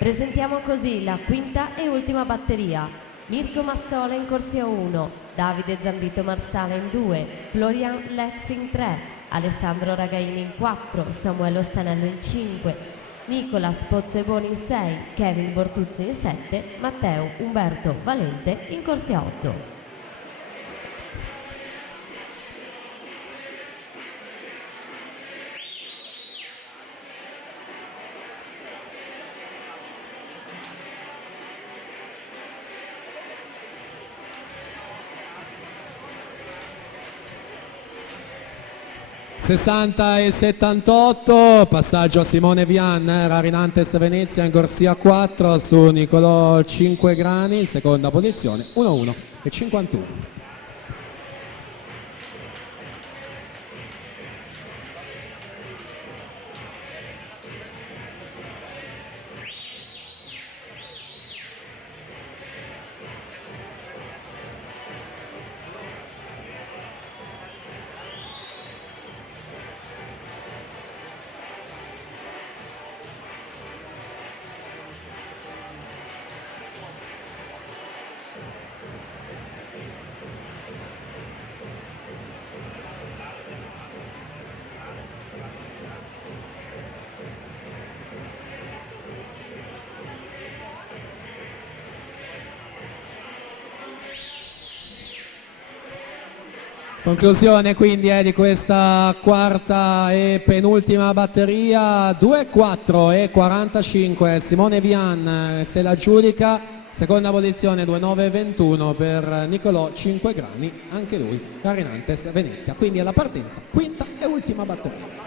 Presentiamo così la quinta e ultima batteria. Mirko Massola in corsia 1, Davide Zambito Marsala in 2, Florian Lex in 3, Alessandro Ragaini in 4, Samuele Stanello in 5, Nicolas Pozzeboni in 6, Kevin Bortuzzi in 7, Matteo Umberto Valente in corsia 8. (60 e 78), passaggio a Simone Vian, Rarinantes Venezia in corsia 4 su Nicolò Cinquegrani in seconda posizione, 1-1 e 51. Conclusione quindi di questa quarta e penultima batteria, 2-4 e 45, Simone Vian se la aggiudica, seconda posizione 2-9-21 per Nicolò Cinquegrani, anche lui Rarinantes Venezia, quindi alla partenza quinta e ultima batteria.